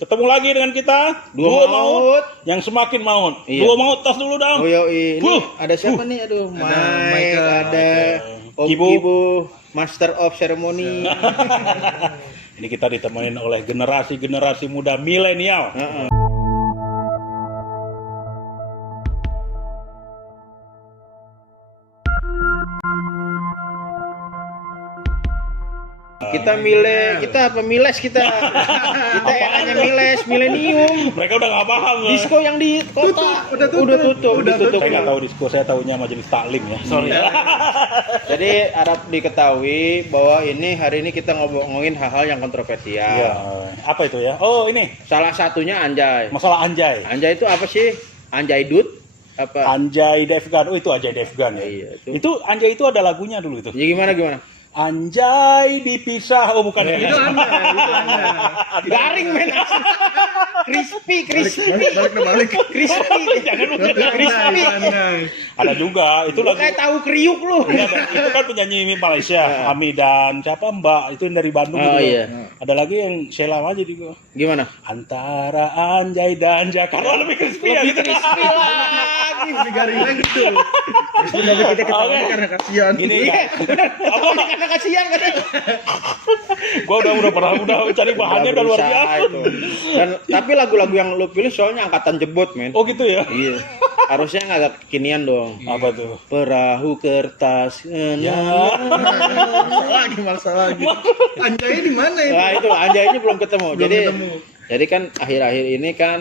Ketemu lagi dengan kita Dua maut yang semakin maut. Iya. Dua maut tas dulu dong. Oh ini Huh. ada siapa nih? Aduh, Mike, ada Om Kibo. Kibo, Master of Ceremony. Ini kita ditemenin oleh generasi muda milenial. Heeh. Kita miles kita yang hanya miles milenium. Mereka udah nggak paham. Disco yang di kota udah tutup. Saya nggak tahu disco, saya tahunya majelis taklim ya. Sorry. Jadi harap diketahui bahwa hari ini kita ngomongin hal-hal yang kontroversial. Iya. Apa itu ya? Oh ini Salah satunya anjay. masalah anjay. Anjay itu apa sih? Anjay dud? Apa? Anjay Devgan. Oh itu Anjay Devgan ya. Iya, Itu Anjay itu ada lagunya dulu itu. Ya gimana? Anjay dipisah. Oh bukan itu. Garing men. Crispy. Balik. Crispy. Jangan lu Crispy. Ada juga itu Lu lagu. kayak tahu kriuk lu. Iya, itu kan penyanyi Malaysia, Ami dan siapa Mbak itu yang dari Bandung. Oh, gitu. iya. Ada lagi yang Sheila aja di gua. Gimana? Antara Anjay dan Jakarta lebih crispy ya gitu. Crispy lagi. Lebih garing lagi tuh. Terus kenapa kita ketawa Oke. karena kasihan. Gini Iya, kan. bener. Apa karena kasihan kan? Gua udah cari bahannya udah luar Berusaha biasa. itu. Dan tapi lagu-lagu yang lu pilih soalnya angkatan jebot men. Oh gitu ya. Iya. Harusnya nggak agak kekinian dong. Apa tuh? Perahu kertas. Ya. Masalah lagi. Anjay di mana itu? Nah itu anjaynya belum ketemu. Belum ketemu. Jadi kan akhir-akhir ini kan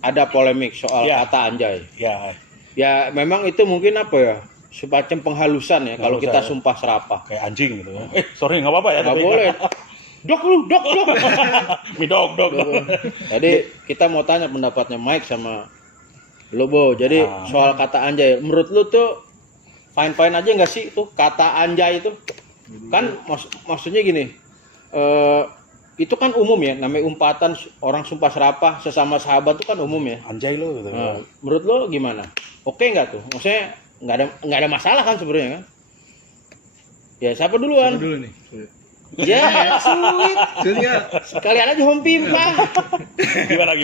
ada polemik soal Ya. kata anjay. Ya, Ya memang itu mungkin apa ya? Semacam penghalusan ya kalau Penghalusan kita ya. sumpah serapah. kayak anjing gitu. Sorry enggak apa-apa ya. Nggak tapi- boleh. Dok. Mi dog. Jadi kita mau tanya pendapatnya Mike sama Lobo. Jadi soal kata anjay, menurut lu tuh fine aja nggak sih tuh kata anjay itu? Kan maksudnya gini, itu kan umum ya, namanya umpatan orang sumpah serapah sesama sahabat itu kan umum ya. Anjay lo gitu. Nah, menurut lo gimana? Oke nggak tuh? Maksudnya nggak ada masalah kan sebenarnya kan? Ya siapa duluan? Dulu nih. Ya sulit. Maksudnya, Sekalian aja home pimpa. Gimana?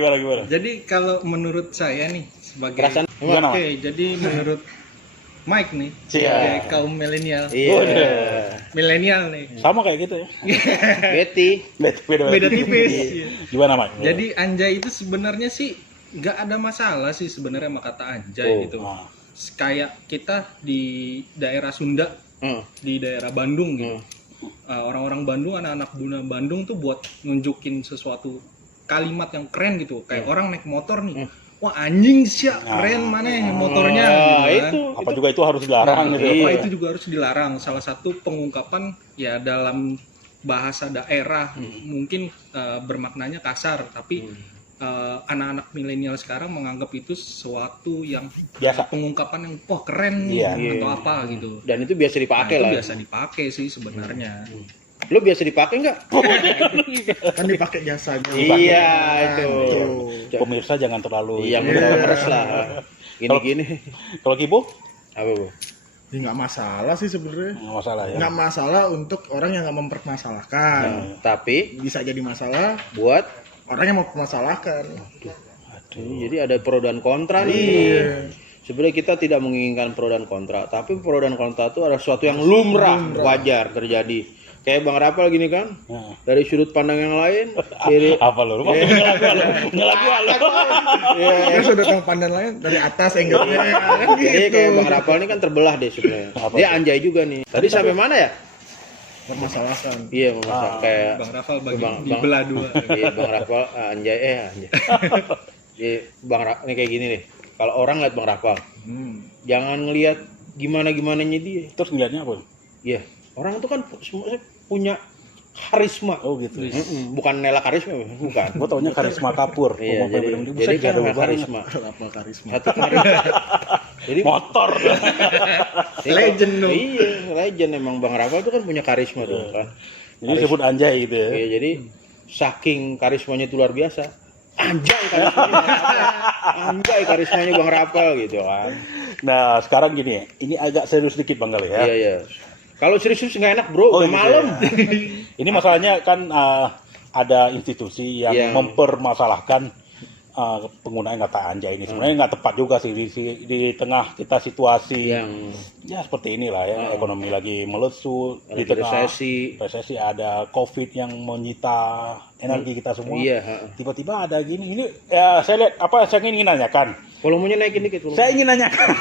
jadi kalau menurut saya nih sebagai Perasaan Gimana, Oke, jadi menurut Mike nih Iya. sebagai kaum milenial. Iya. Milenial nih. Sama kayak gitu ya. Betty. Beda tipis. Iya. Gimana, Mak? Jadi anjay itu sebenarnya sih nggak ada masalah sih sebenarnya sama kata anjay gitu. Ah. Kayak kita di daerah Sunda, di daerah Bandung gitu. Orang-orang Bandung, anak-anak Buna Bandung tuh buat nunjukin sesuatu kalimat yang keren gitu. Kayak orang naik motor nih. Wah anjing sih, keren mana motornya gitu kan. Itu. Apa juga itu harus dilarang gitu. Apa Iya. itu juga harus dilarang. Salah satu pengungkapan ya dalam bahasa daerah mungkin bermaknanya kasar, tapi anak-anak milenial sekarang menganggap itu sesuatu yang Biasa. pengungkapan yang wah keren nih Iya. atau apa gitu. Dan itu biasa dipakai Itu lah. biasa dipakai sih sebenarnya. Lu biasa dipakai nggak? Iya. Kan dipakai jasanya. Iya itu. Pemirsa jangan terlalu. Iya meres lah. Gini. Kalau Kibo Apa bu? Ya, nggak masalah sih sebenarnya. nggak masalah ya. Nggak masalah untuk orang yang nggak mempermasalahkan. Tapi Bisa jadi masalah buat orang yang mempermasalahkan. jadi ada pro dan kontra nih. Iya. Sebenarnya kita tidak menginginkan pro dan kontra, tapi pro dan kontra itu adalah sesuatu yang lumrah, wajar terjadi. Kayak Bang Rapal gini kan, Nah. dari sudut pandang yang lain, dari Apa lo? Punya lagu lo. Kan sudut yang pandang lain dari atas angle-nya kan Jadi gitu. kayak Bang Rapal ini kan terbelah deh sebenarnya. Apa Dia tuh? anjay juga nih. Tadi sampai mana ya? Permasalahan. Iya, memasak kayak Bang Rafal bagi Bang- dibelah dua. Iya, Bang Rapal anjay. Jadi ini kayak gini nih. Kalau orang lihat Bang Rapal, jangan ngelihat gimana-gimananya dia. Terus ngeliatnya apa? Iya, orang itu kan semuanya punya karisma. Oh gitu. Bukan Nela karisma, bukan. Gua taunya karisma kapur. Iya, jadi kan karisma. Apa karisma? Satu karisma. Jadi Motor. Legend dong. Iya, legend emang Bang Rafa itu kan punya karisma tuh kan. Jadi disebut anjay gitu ya. Iya, jadi saking karismanya itu luar biasa. Anjay karismanya Bang Rapal gitu kan. Nah, sekarang gini, ini agak serius dikit Bang kali ya. Iya. Kalau serius nggak enak bro, udah gitu malam. ya. Ini masalahnya kan ada institusi yang Yang- mempermasalahkan penggunaan kata anjay ini. Sebenarnya nggak tepat juga sih di tengah kita situasi yang ya seperti inilah ya, ekonomi lagi melesu, di lagi tengah resesi. ada COVID yang menyita energi kita semua. Iya. Tiba-tiba ada gini. Ini ya saya lihat saya ingin nanyakan. Volumenya naikin dikit. Saya ingin nanyakan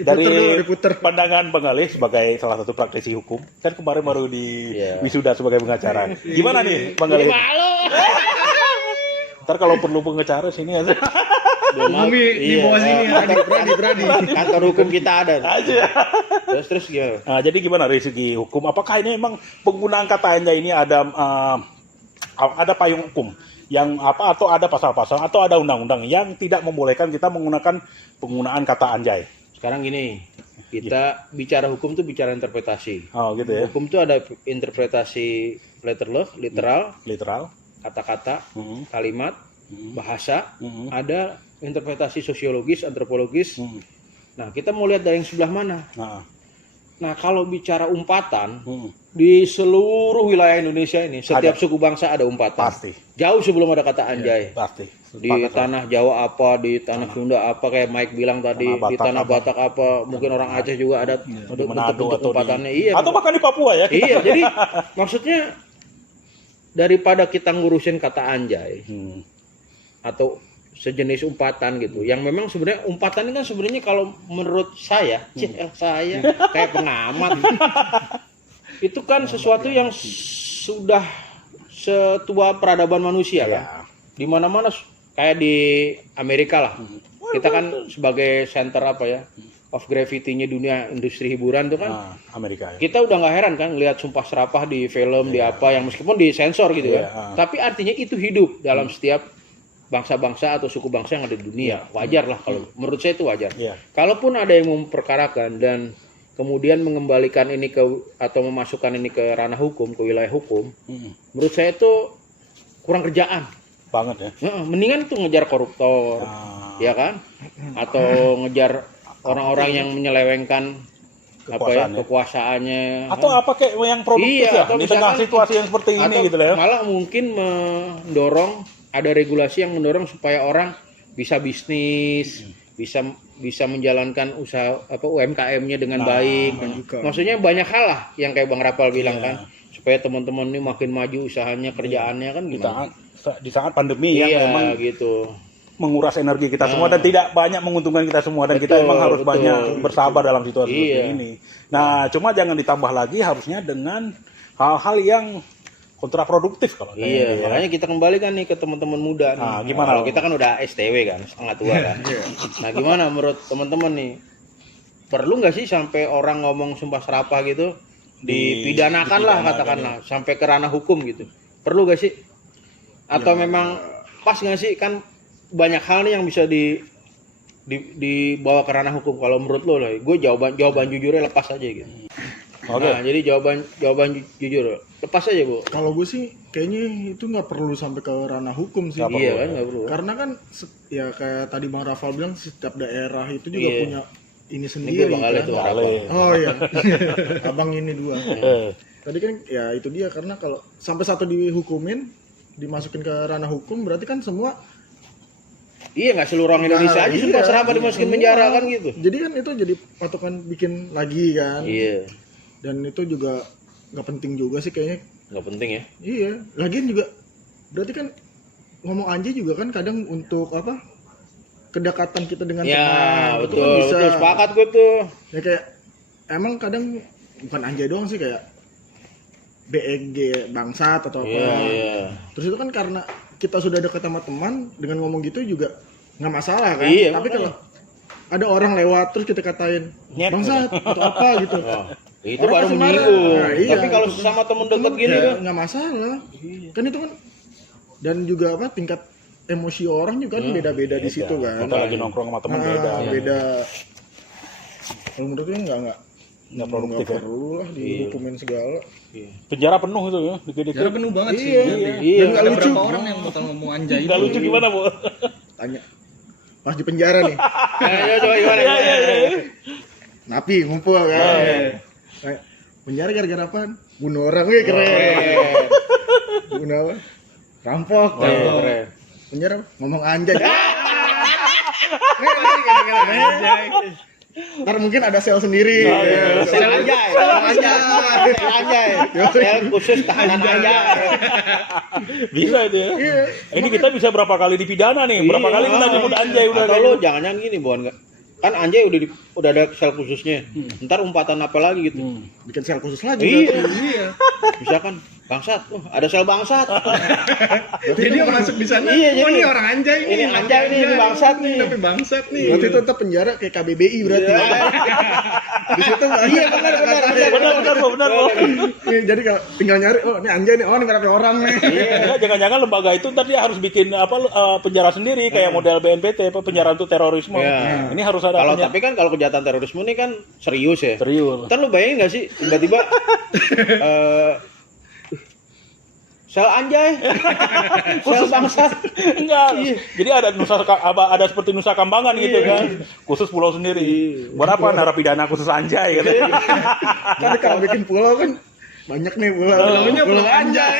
dari diputer. pandangan Bang Galih sebagai salah satu praktisi hukum. Kan kemarin baru di Iya. wisuda sebagai pengacara. Gimana nih Bang Galih? Malu. Ntar kalau perlu pengacara sini aja. Bumi di bawah sini ya. Berani. Kantor hukum kita ada. aja. Terus gimana? Nah, jadi gimana dari segi hukum? Apakah ini memang penggunaan kata anjay ini ada payung hukum yang atau ada pasal-pasal atau ada undang-undang yang tidak membolehkan kita menggunakan penggunaan kata anjay? Sekarang gini, kita bicara hukum tuh bicara interpretasi. Oh, gitu ya. Hukum tuh ada interpretasi literal, kata-kata, kalimat, bahasa, ada interpretasi sosiologis, antropologis. Nah, kita mau lihat dari yang sebelah mana? Nah, kalau bicara umpatan, di seluruh wilayah Indonesia ini, setiap suku bangsa ada umpatan. Pasti. Jauh sebelum ada kata anjay. Pasti. Di tanah Jawa apa, di tanah Sunda apa, kayak Mike bilang tadi, Tanah di Batak tanah apa. Batak apa, mungkin orang Aceh juga ada Di Manado bentuk-bentuk atau umpatannya. di, Iya, atau bahkan di Papua ya. iya, jadi maksudnya daripada kita ngurusin kata anjay atau sejenis umpatan gitu, yang memang sebenarnya umpatan ini kan sebenarnya kalau menurut saya kayak pengamat itu kan sesuatu yang sudah setua peradaban manusia kan, di mana-mana kayak di Amerika lah, kita kan sebagai center of gravity-nya dunia industri hiburan tuh kan, Amerika ya. kita udah nggak heran kan lihat sumpah serapah di film di apa yang meskipun disensor gitu kan, tapi artinya itu hidup dalam setiap bangsa-bangsa atau suku bangsa yang ada di dunia. Wajar lah kalau menurut saya itu wajar. Kalaupun ada yang memperkarakan dan kemudian mengembalikan ini atau memasukkan ini ke ranah hukum, ke wilayah hukum, menurut saya itu kurang kerjaan Banget ya. mendingan tuh ngejar koruptor, ya kan, atau ngejar orang-orang yang menyelewengkan kekuasaannya, atau apa kayak yang produktif ya di tengah situasi yang seperti ini gitu ya. Malah mungkin mendorong ada regulasi yang mendorong supaya orang bisa bisnis, bisa menjalankan usaha UMKM-nya dengan baik. Maksudnya banyak hal lah yang kayak Bang Rapal bilang kan, supaya teman-teman ini makin maju usahanya, kerjaannya kan gimana. Di saat pandemi yang memang gitu menguras energi kita semua dan tidak banyak menguntungkan kita semua dan kita memang harus banyak bersabar dalam situasi seperti ini. Nah, cuma jangan ditambah lagi harusnya dengan hal-hal yang kontraproduktif kalau makanya kita kembalikan nih ke teman-teman muda nih. Nah, gimana? Kalau kita kan udah STW kan, setengah tua kan. Nah, gimana menurut teman-teman nih? Perlu nggak sih sampai orang ngomong sumpah serapah gitu dipidanakan lah katakanlah sampai ke ranah hukum gitu? Perlu nggak sih? Atau memang pas nggak sih, kan banyak hal nih yang bisa dibawa ke ranah hukum. Kalau menurut lo lah, gue jawaban jujurnya lepas aja gitu. Nah, jadi jawaban jujur lepas aja, Bu. Kalau gue sih kayaknya itu nggak perlu sampai ke ranah hukum sih. Iya kan, nggak perlu. Karena kan ya kayak tadi Bang Rafal bilang, setiap daerah itu juga punya ini Ini sendiri. gue bakal itu Oh iya, abang ini dua. Tadi kan ya itu dia, karena kalau sampai satu dihukumin, dimasukin ke ranah hukum, berarti kan semua. Iya, nggak seluruh orang Indonesia aja sumpah serapah dimasukin penjara kan gitu. Jadi kan itu jadi patokan bikin lagi kan. Iya. Dan itu juga nggak penting juga sih kayaknya. Nggak penting ya. Iya, lagian juga berarti kan ngomong anjay juga kan kadang untuk apa? Kedekatan kita dengan teman. Ya, Itu kan betul, sepakat gue tuh. Ya kayak emang kadang bukan anjay doang sih, kayak BEG bangsat atau apa. Iya. Terus itu kan karena kita sudah dekat sama teman, dengan ngomong gitu juga nggak masalah kan. Iya, Tapi makanya. kalau ada orang lewat terus kita katain bangsat atau apa gitu. Itu Orang baru pasti marah. menyinggung. Nah, iya. Tapi kalau sesama temen deket gini ya, kan. nggak masalah. Kan itu kan, dan juga apa, tingkat emosi orang juga kan beda-beda di situ kan. Kita lagi nongkrong sama teman beda. Beda. Kalau menurut gue nggak produktif ya. perlu lah dihukumin segala. Penjara penuh itu ya, dikit-dikit. Cara penuh banget sih. Iya. Iya. Dan nggak Ada lucu. berapa orang yang bakal ngomong anjay itu? Nggak lucu gimana, Bu? Tanya. Pas di penjara nih. Ayo coba gimana? Napi ngumpul kan. Kayak, penjara gara-gara apaan? Bunuh orang, wih keren. Bunuh apa? Rampok. Keren. Penjara ngomong anjay. Ntar mungkin ada sel sendiri. Sel anjay. Sel khusus tahanan anjay. Bisa itu ya. Iya. Ini kita bisa berapa kali dipidana nih? Berapa kali kita disebut anjay udah Atau kayak lu gitu. jangan-jangan gini, Bon. Kan anjay udah ada sel khususnya. Ntar umpatan apa lagi gitu. Bikin sel khusus lagi. Iya. Misalkan bangsat, ada sel bangsat. Jadi dia masuk di sana. Iya, Oh, jadi- ini orang anjay nih. ini anjay nih, ini bangsat nih. Tapi bangsat nih. Berarti itu tetap penjara kayak KBBI berarti. Di situ Iya, benar. Benar. Iya, jadi kalau tinggal nyari, oh ini anjay nih, oh ini berapa orang nih. Ya, jangan-jangan lembaga itu ntar dia harus bikin penjara sendiri kayak model BNPT penjara untuk terorisme. Iya. Ini harus ada Kalau penjara. tapi kan kalau kejahatan terorisme ini kan serius ya. Serius. Ntar lu bayangin gak sih tiba-tiba sel anjay, sel bangsat. Enggak. Jadi ada ada seperti Nusa Kambangan gitu kan. Khusus pulau sendiri. Buat apa narapidana khusus anjay gitu. Kan kalau bikin pulau kan banyak nih pulau. Namanya Pulau pulau anjay.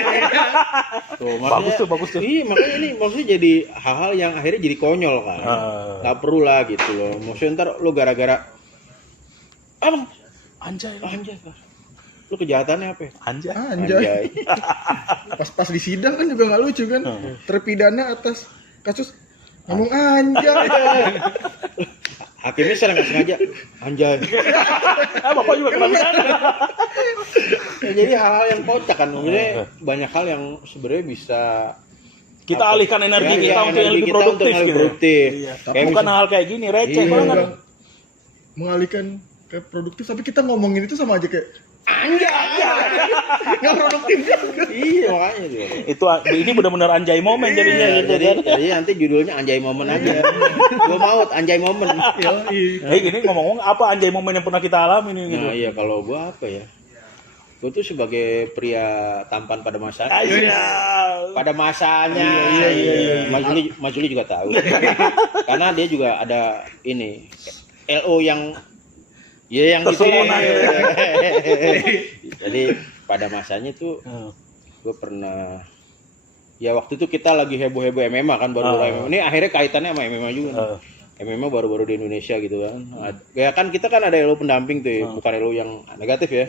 Tuh, Bagus tuh. Iya, makanya ini maksudnya jadi hal-hal yang akhirnya jadi konyol kan. Gak perlu lah gitu loh. Maksudnya ntar lu gara-gara Anjay. anjay. Lu kejahatannya apa? Anjay. Anjay. Pas di sidang kan juga nggak lucu kan. Terpidana atas kasus ngomong anjay. Hakimnya secara nggak sengaja anjay. Bapak juga kena pidana. Ya, jadi hal-hal yang kocak kan. Maksudnya banyak hal yang sebenarnya bisa Kita alihkan energi kita untuk yang lebih produktif gitu. produktif. Iya. Kayak Bukan misal- hal kayak gini receh Iya. banget. Mengalihkan ke produktif tapi kita ngomongin itu sama aja kayak anjay. nggak produktif. Iya makanya tuh. Itu ini benar-benar anjay momen jadinya Ya, gitu jadi, kan. jadi nanti judulnya anjay momen aja. Gua mau anjay momen. Gini ngomong-ngomong apa anjay momen yang pernah kita alami nih gitu. Nah iya kalau gua apa ya? Gua tuh sebagai pria tampan pada masanya. Iya. Pada masanya. Iya. Mas Juli juga tahu. Karena dia juga ada ini LO yang ya yang gitu. Tersuruh Jadi pada masanya tuh gue pernah ya waktu itu kita lagi heboh-heboh MMA kan baru-baru MMA. Ini akhirnya kaitannya sama MMA juga. MMA baru-baru di Indonesia gitu kan. Ya kan kita kan ada LO pendamping tuh, ya, bukan LO yang negatif ya.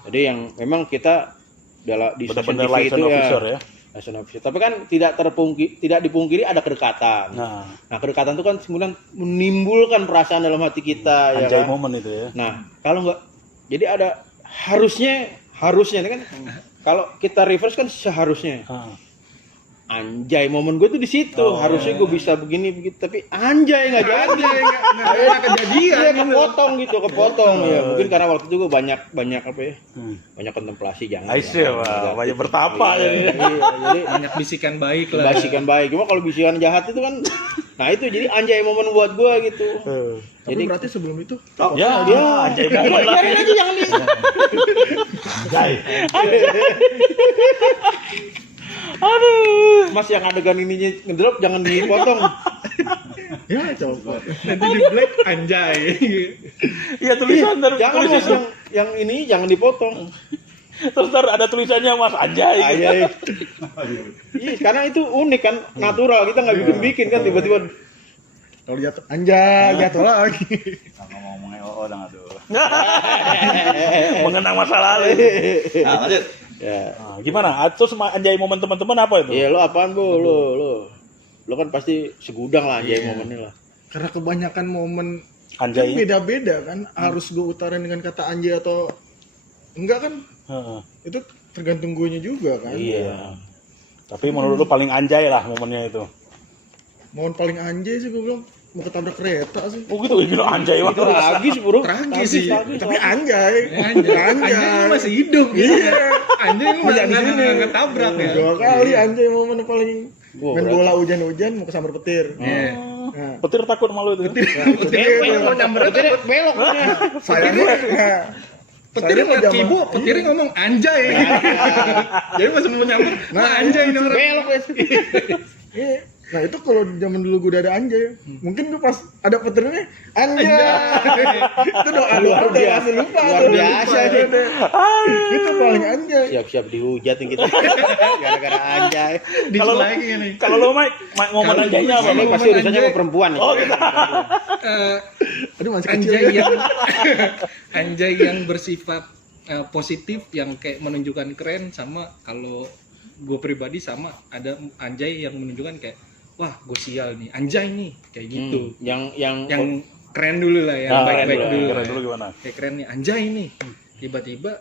Jadi yang memang kita di stasiun Benar-benar TV license itu officer ya. license officer. Tapi kan tidak dipungkiri ada kedekatan. Nah, kedekatan itu kan kemudian menimbulkan perasaan dalam hati kita ya Anjay kan. momen itu ya. Nah, kalau enggak jadi ada harusnya kan kalau kita reverse kan seharusnya anjay momen gue tuh di situ. Harusnya gue bisa begini begitu tapi anjay nggak jadi. Nggak kejadian. Iya, kepotong ya. Mungkin karena waktu itu gue banyak apa ya? Banyak kontemplasi jangan. Aisyah, banyak bertapa Iya, ya. jadi Banyak bisikan baik lah. bisikan baik. Cuma kalau bisikan jahat itu kan nah itu jadi anjay momen buat gue gitu. Tapi Jadi berarti sebelum itu Ya, anjay momen lah. biarin aja jangan di Anjay. Mas yang adegan ininya ngedrop jangan dipotong. ya coba. Nanti di black anjay. Iya tulisan Jangan Mas yang ini jangan dipotong. terus ada tulisannya Mas anjay. Iya, karena itu unik kan, natural kita nggak bikin kan tiba-tiba. Kalau jatuh anjay jatuh lagi. Ngomongnya orang aduh. Mengenang masa lalu. Nah, lanjut. Ya, Gimana? Terus anjay momen teman-teman apa itu? iya lo apaan bu, lo kan pasti segudang lah anjay momennya lah. Karena kebanyakan momen kan Anjay. beda-beda kan. Harus gue utarain dengan kata anjay atau enggak kan? Itu tergantung guenya juga kan. Iya. Tapi menurut lu paling anjay lah momennya itu. Momen paling anjay sih gue bilang mau ketabrak kereta sih. Oh gitu, gila anjay Itu banget. tragis bro. Tragis sih. Tapi anjay. Anjay lu masih hidup gitu. Anjay lu Bisa di sini. nggak ngetabrak ya. 2 kali anjay momen paling Wah, main berarti- bola hujan-hujan mau kesambar petir. Iya. Nah, Petir takut malu itu. Petir mau nyamber Petirnya belok punya. sayangnya nah, Petir saya ngeliat zaman- Kibo, petirnya ngomong anjay. Jadi masih mau nyamber. Nah, anjay ini orang. Belok guys. Iya, Nah itu kalau zaman dulu gue udah ada anjay, mungkin gue pas ada petirnya anjay. Itu doa Luar udah biasa. langsung lupa. Luar tuh. biasa ini. Itu paling anjay. Siap-siap dihujat nih kita. Gara-gara anjay. Kalau lo, lagi nih. kalau lo Mike ngomong Kalau anjaynya apa? Ini Kalau pasti momen urusannya anjay. sama perempuan nih. Oh gitu. Aduh masih kecil Anjay ya. yang anjay yang bersifat positif yang kayak menunjukkan keren, sama kalau gue pribadi sama ada anjay yang menunjukkan kayak wah gue sial nih anjay nih kayak gitu. Yang keren dulu lah, yang baik-baik dulu. Keren dulu gimana? Kayak keren nih anjay nih. Tiba-tiba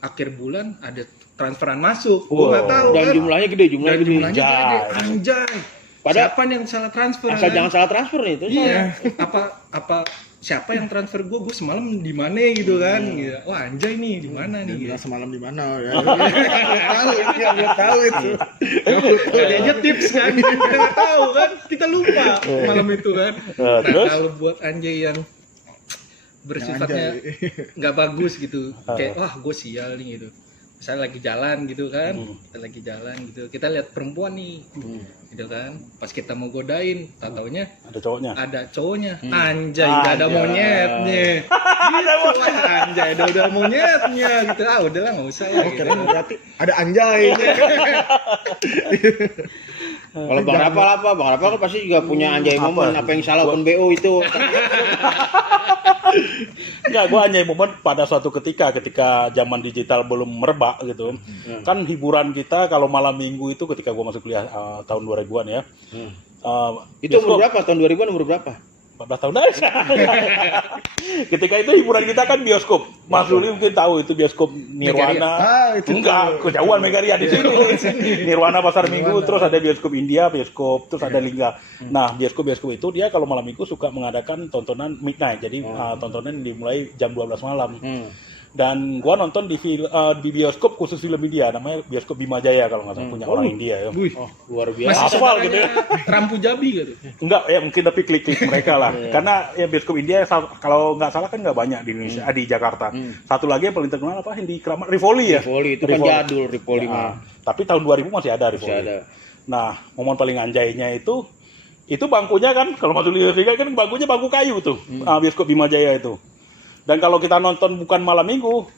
akhir bulan ada transferan masuk. Gue nggak tahu Dan kan. jumlahnya gede, Dan jumlahnya gede. jumlahnya gede. Anjay. Anjay. Padahal- Siapa nih yang salah transfer? Asal kan? jangan salah transfer nih itu. Iya. apa siapa yang transfer gue semalam di mana gitu kan? Gitu. Wah anjay nih di mana nih? Gitu. Bilang semalam di mana ya? Nggak tahu itu. Dia aja tips kan, kita nggak tahu kan, kita lupa malam itu kan. Nah terus? kalau buat anjay yang bersifatnya nggak bagus gitu, kayak wah gue sial nih gitu. Misalnya lagi jalan gitu kan, kita lagi jalan gitu, kita lihat perempuan nih, gitu kan. Pas kita mau godain, tak taunya Ada cowoknya. ada cowoknya, anjay udah ada monyetnya, gitu, wah, anjay udah monyetnya gitu, udahlah nggak usah lah. Oh Gitu. keren berarti ada anjay. Kalau Bang Rapal apa? Bang Rapal kan pasti juga punya anjay momen. Apa yang salah open BO itu? Enggak, gue anjay momen pada suatu ketika zaman digital belum merebak gitu. Kan hiburan kita kalau malam minggu itu ketika gue masuk kuliah tahun 2000-an ya. Itu umur berapa? Tahun 2000-an umur berapa? 14 tahun aja. Ketika itu hiburan kita kan bioskop. Mas Ruli mungkin tahu itu bioskop Nirwana. Itu Enggak, kejauhan Megaria di sini. Nirwana Pasar Minggu, terus ada bioskop India, bioskop, terus ada Lingga. Nah, bioskop itu dia kalau malam minggu suka mengadakan tontonan midnight. Jadi tontonan dimulai jam 12 malam. Dan gua nonton di bioskop khusus film India, namanya bioskop Bima Jaya kalau nggak salah, punya orang India ya. Wih, Luar biasa. masih Hafal gitu ya. Rampu Jabi gitu. Enggak ya, mungkin tapi klik-klik mereka lah. Karena ya bioskop India kalau nggak salah kan nggak banyak di Indonesia, di Jakarta. Satu lagi yang paling terkenal apa yang di Keramat, Rivoli ya. Rivoli itu kan jadul Rivoli mah. Tapi tahun 2000 masih ada Rivoli. Masih ada. Nah, momen paling anjaynya itu bangkunya kan kalau masuk Liga kan bangkunya bangku kayu tuh. Bioskop Bima Jaya itu. Dan kalau kita nonton bukan malam minggu,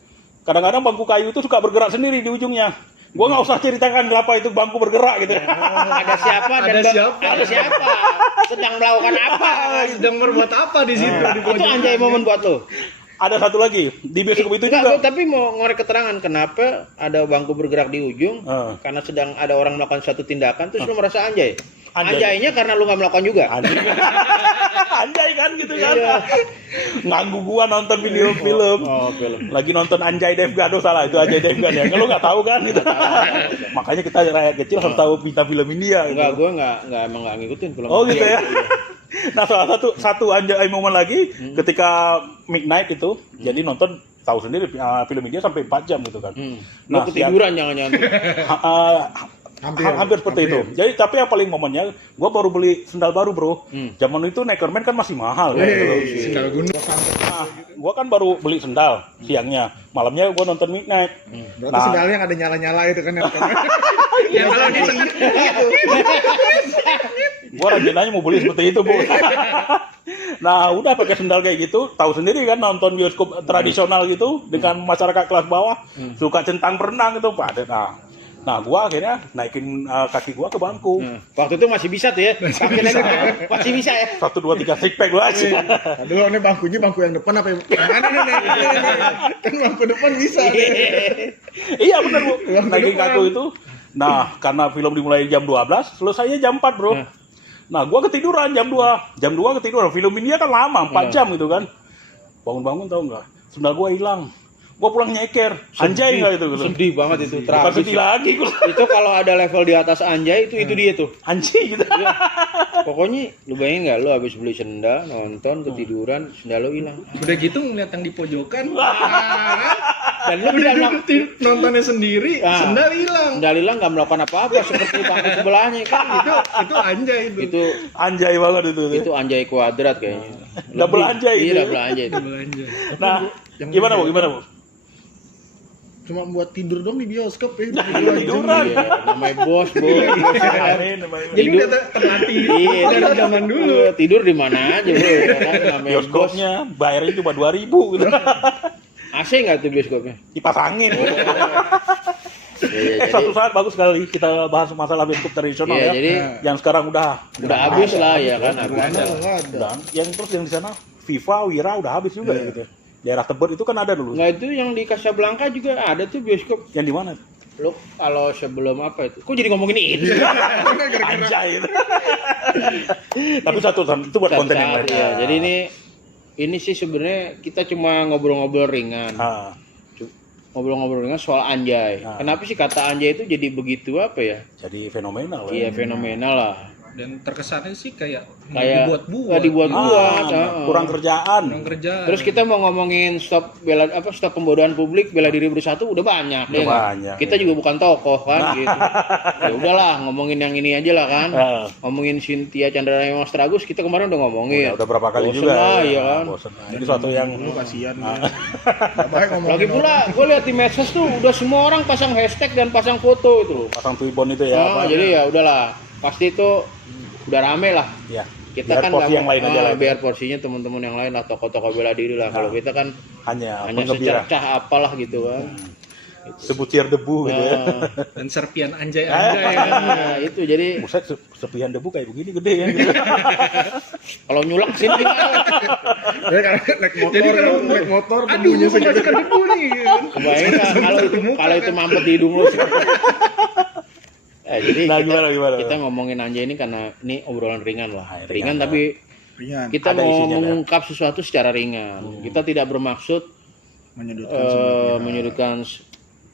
kadang-kadang bangku kayu itu suka bergerak sendiri di ujungnya. Gua nggak usah ceritakan kenapa itu bangku bergerak gitu. Ada siapa dan Ada siapa? Ada siapa? Sedang melakukan apa? Sedang berbuat apa di situ? Di Itu pojok? anjay momen buat lo. Ada satu lagi di bioskop itu Enggak, juga. gua tapi mau ngorek keterangan kenapa ada bangku bergerak di ujung? Karena sedang ada orang melakukan suatu tindakan terus lu merasa anjay. Anjay. Anjaynya karena lu nggak melakukan juga. Anjay. Anjay kan gitu kan. Nganggu gua nonton film-film. Oh, film. Lagi nonton Anjay Devgan, salah itu Anjay Devgan ya. Kalau nggak tahu kan gitu. Makanya kita rakyat kecil harus tahu bintang film India gitu. Enggak, gua emang nggak ngikutin film. Oh gitu India. ya. Nah salah satu anjay momen lagi ketika midnight itu, jadi nonton tahu sendiri film India sampai 4 jam gitu kan. Lu Nah, ketiduran jangan-jangan. Hampir seperti itu. Jadi tapi yang paling momennya, gua baru beli sendal baru bro. Zaman itu Neckerman kan masih mahal kan. Gitu. Sendal gunung. Nah, gua kan baru beli sendal siangnya, malamnya gua nonton midnight. Berarti sendalnya yang ada nyala-nyala itu kan. Ya kalau di tengah Gua rencananya mau beli seperti itu, Bu. Nah, udah pakai sendal kayak gitu, tahu sendiri kan nonton bioskop tradisional gitu dengan masyarakat kelas bawah, suka centang berenang itu pada. Nah, gua akhirnya naikin kaki gua ke bangku. Waktu itu masih bisa tuh ya. Masih bisa ya. 1 2 3 six pack gua aja. Aduh, ini bangkunya bangku yang depan apa yang mana nih? Kan bangku depan bisa. Iya benar, Bu. Naikin kaki itu. Nah, karena film dimulai jam 12, selesainya jam 4, Bro. Nah, gua ketiduran jam 2. Jam 2 ketiduran. Film India kan lama, 4 jam gitu kan. Bangun-bangun tahu nggak? Sendal gua hilang. Gua pulang nyeker. Anjay nggak itu? Sedih banget itu. Bukan Tragis. sedih lagi gua. Itu kalau ada level di atas anjay itu dia tuh. Anjing gitu. Pokoknya lu bayangin nggak lu habis beli sendal, nonton, ketiduran, sendal lu hilang. udah gitu ngeliat yang di pojokan, Dan lu udah tidak nontonnya sendiri, sendal hilang. sendal hilang nggak melakukan apa-apa seperti bangku sebelahnya kan. Itu anjay itu. Itu Anjay banget itu. anjay kuadrat kayaknya. Double anjay Iya, itu. double anjay itu. Anjay. Nah, gimana Bu? cuma buat tidur dong di bioskop ya. Tiduran. Iya, namanya bos. Aneh namanya. Jadi udah terlatih Iya, dari zaman dulu. Tidur di mana aja, Bro. Ya kan namanya bos. Bioskopnya bayarnya cuma 2.000 gitu. AC enggak tuh bioskopnya? Kipas angin. Iya, Satu saat bagus sekali kita bahas masalah bioskop tradisional Iya, ya. jadi Yang sekarang udah habis lah ya kan, habis. Mana nggak ada. Dan yang terus yang di sana FIFA, Wira udah habis juga ya gitu. Daerah Tebet itu kan ada dulu. Enggak, itu yang di Casablanca juga ada tuh bioskop. Yang di mana? Lo kalau sebelum apa itu? Kok jadi ngomongin itu? Anjay. Tapi satu itu buat konten yang lain. Ya, jadi ini sih sebenarnya kita cuma ngobrol-ngobrol ringan. Ah, Ngobrol-ngobrol ringan soal anjay. Nah. Kenapa sih kata anjay itu jadi begitu apa ya? jadi fenomenal Iya, ya. fenomenal lah. Dan terkesannya sih kayak Kayak dibuat-buat. dibuat-buat. Kurang kerjaan. Orang kerja. Terus kita mau ngomongin stop pembodohan publik, bela diri bersatu udah banyak Udah ya nggak? banyak, Kita ya. juga bukan tokoh kan gitu. Ya udahlah ngomongin yang ini aja lah kan. Ah. Ngomongin Cynthia Chandra yang Mas Tragus kita kemarin udah ngomongin. Udah berapa kali Bosen juga. lah, iya kan. Bosen. Jadi suatu yang Lu kasihan. Nggak baik ngomongin Lagi pula gue lihat di medsos tuh udah semua orang pasang hashtag dan pasang foto itu. pasang Twibbon itu ya. Ah, apa? jadi ya udahlah pasti itu udah rame lah. Ya. Kita Biar kan porsi nggak yang mau- lain aja lah. biar porsinya teman-teman yang lain lah, tokoh-tokoh bela diri lah. Kalau kita kan Hanya hanya penggembira. secercah apalah gitu kan. Sebutir debu gitu ya. Ah, Dan serpian anjay-anjay kan. nah, itu jadi Buset, sepian debu kayak begini gede ya. Gitu. kalau nyulak sini Ya kan naik motor, Jadi kalau naik motor Aduh, debunya segitu. masukkan debu nih. Kan. kebayang nggak kalau itu mampet di hidung lu sih. Jadi Nah, kita, gimana? kita ngomongin anjay ini karena ini obrolan ringan lah. Ah, Ringan ringan, tapi Ringan, kita Ada mau isinya, ya. mengungkap sesuatu secara ringan. Kita tidak bermaksud menyudutkan semua. menyudutkan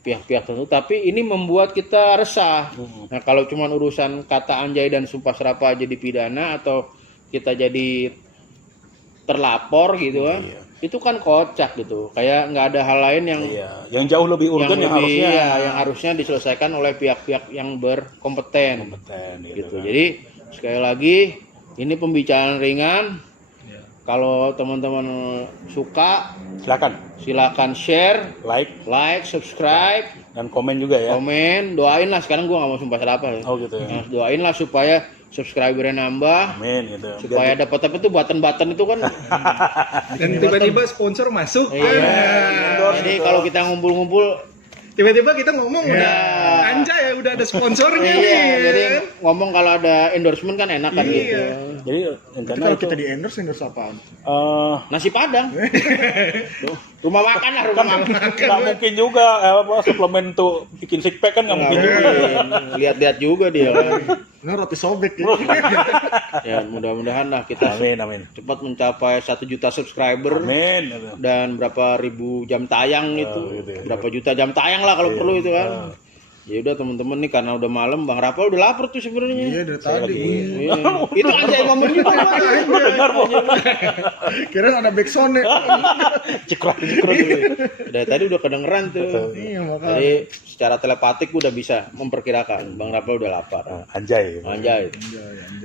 pihak-pihak tertentu, tapi ini membuat kita resah. Nah, kalau cuma urusan kata anjay dan sumpah serapah jadi pidana atau kita jadi terlapor gitu kan, itu kan kocak gitu. Kayak nggak ada hal lain yang Iya, yang jauh lebih urgen yang, harusnya iya, yang harusnya diselesaikan oleh pihak-pihak yang berkompeten. kompeten Gitu. kan. Jadi sekali lagi ini pembicaraan ringan. Ya. Kalau teman-teman suka, silakan share, like, subscribe, dan komen juga ya. komen, doain lah. Sekarang gua nggak mau sumpah serapah ya. Oh gitu ya. Nah, doain lah supaya subscribernya nambah, Amin gitu. supaya dapat apa tuh button-button itu kan. Dan tiba-tiba sponsor masuk. Iya. Jadi kalau kita ngumpul-ngumpul, Tiba-tiba kita ngomong udah anjay ya, udah ada sponsornya nih. iya, jadi kan. ngomong kalau ada endorsement kan enak kan Iya. gitu. Jadi Tapi rencana kalau itu kita di endorse apaan? Nasi Padang. Tuh, rumah makan lah, rumah makan. nggak mungkin juga apa suplemen tuh bikin six pack kan nggak mungkin juga. Lihat-lihat juga dia kan. Nah, roti sobek ya. Ya mudah-mudahan lah kita Amin. cepat mencapai 1 juta subscriber Amin. Gitu. dan berapa ribu jam tayang itu, gitu ya. berapa juta jam tayang lah kalau perlu itu kan. Ya udah teman-teman nih, karena udah malam, Bang Rapal udah lapar tuh sebenarnya. Iya dari tadi. Iya. Itu aja yang ngomong juga. Dengar Bu. Kirain ada backsound ya. Cekrek. Dari tadi udah kedengeran tuh. Iya makanya. Jadi secara telepatik udah bisa memperkirakan Bang Rapal udah lapar. Anjay. Anjay.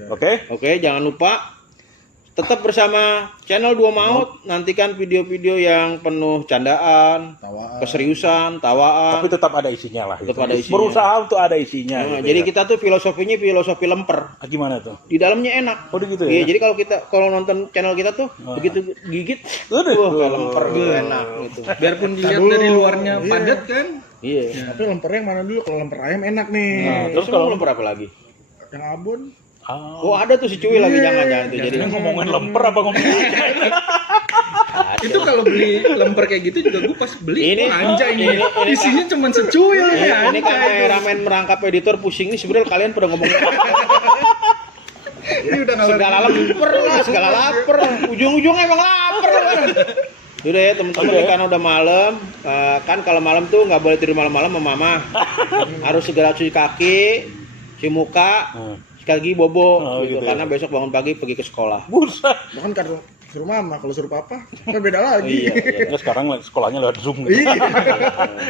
Oke. Oke, jangan lupa tetap bersama channel Dua Maut. Nantikan video-video yang penuh candaan, Tawaan. keseriusan, tawaan. Tapi tetap ada isinya lah. Tetap gitu. ada isinya. Berusaha untuk ada isinya. Nah, gitu jadi ya. kita tuh filosofinya filosofi lemper. Gimana tuh? Di dalamnya enak. Oh gitu Iya, ya. jadi kalau nonton channel kita tuh begitu gigit, kayak lemper gitu enak gitu. Biarpun dilihat dari luarnya padat kan. Iya. Tapi lempernya yang mana dulu? Kalau lemper ayam enak nih. Nah, Terus kalau lemper apa lagi? Yang abon. Oh, ada tuh si Cuy lagi jangan tuh. Jadi Ini ngomongin lemper apa ngomongin Itu kalau beli lemper kayak gitu juga gue pas beli Ini- wah, anjay ini- nih. Isinya cuma secuil ya. ini kameramen merangkap editor pusing nih, sebenarnya kalian pada ngomongin Ini udah nalar. segala lapar lah, segala lapar. Ujung-ujungnya emang lapar kan. Udah ya teman-teman, ini karena udah malam, kan kalau malam tuh nggak boleh tidur malam-malam sama mama. Harus segera cuci kaki, cuci muka, sekali lagi bobo gitu, gitu karena besok bangun pagi pergi ke sekolah. Buset. Bahkan kalau suruh mama, kalau suruh papa, kan beda lagi. Iya. Terus sekarang sekolahnya lewat Zoom gitu. Iya.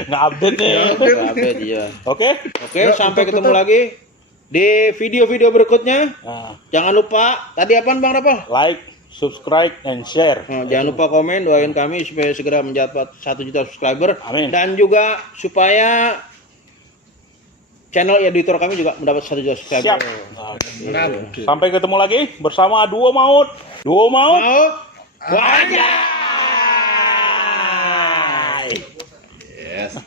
Nggak update nih. Update iya. Oke. Oke, sampai ketemu lagi di video-video berikutnya. Nah, Jangan lupa, tadi apaan Bang Rapal? like, subscribe, and share. Nah, jangan lupa komen, doain kami supaya segera mendapat 1 juta subscriber. Amin. Dan juga supaya channel editor kami juga mendapat 1 juta subscriber. Siap. Sampai ketemu lagi bersama Duo Maut. Duo Maut. Mau? Wajah! Yes.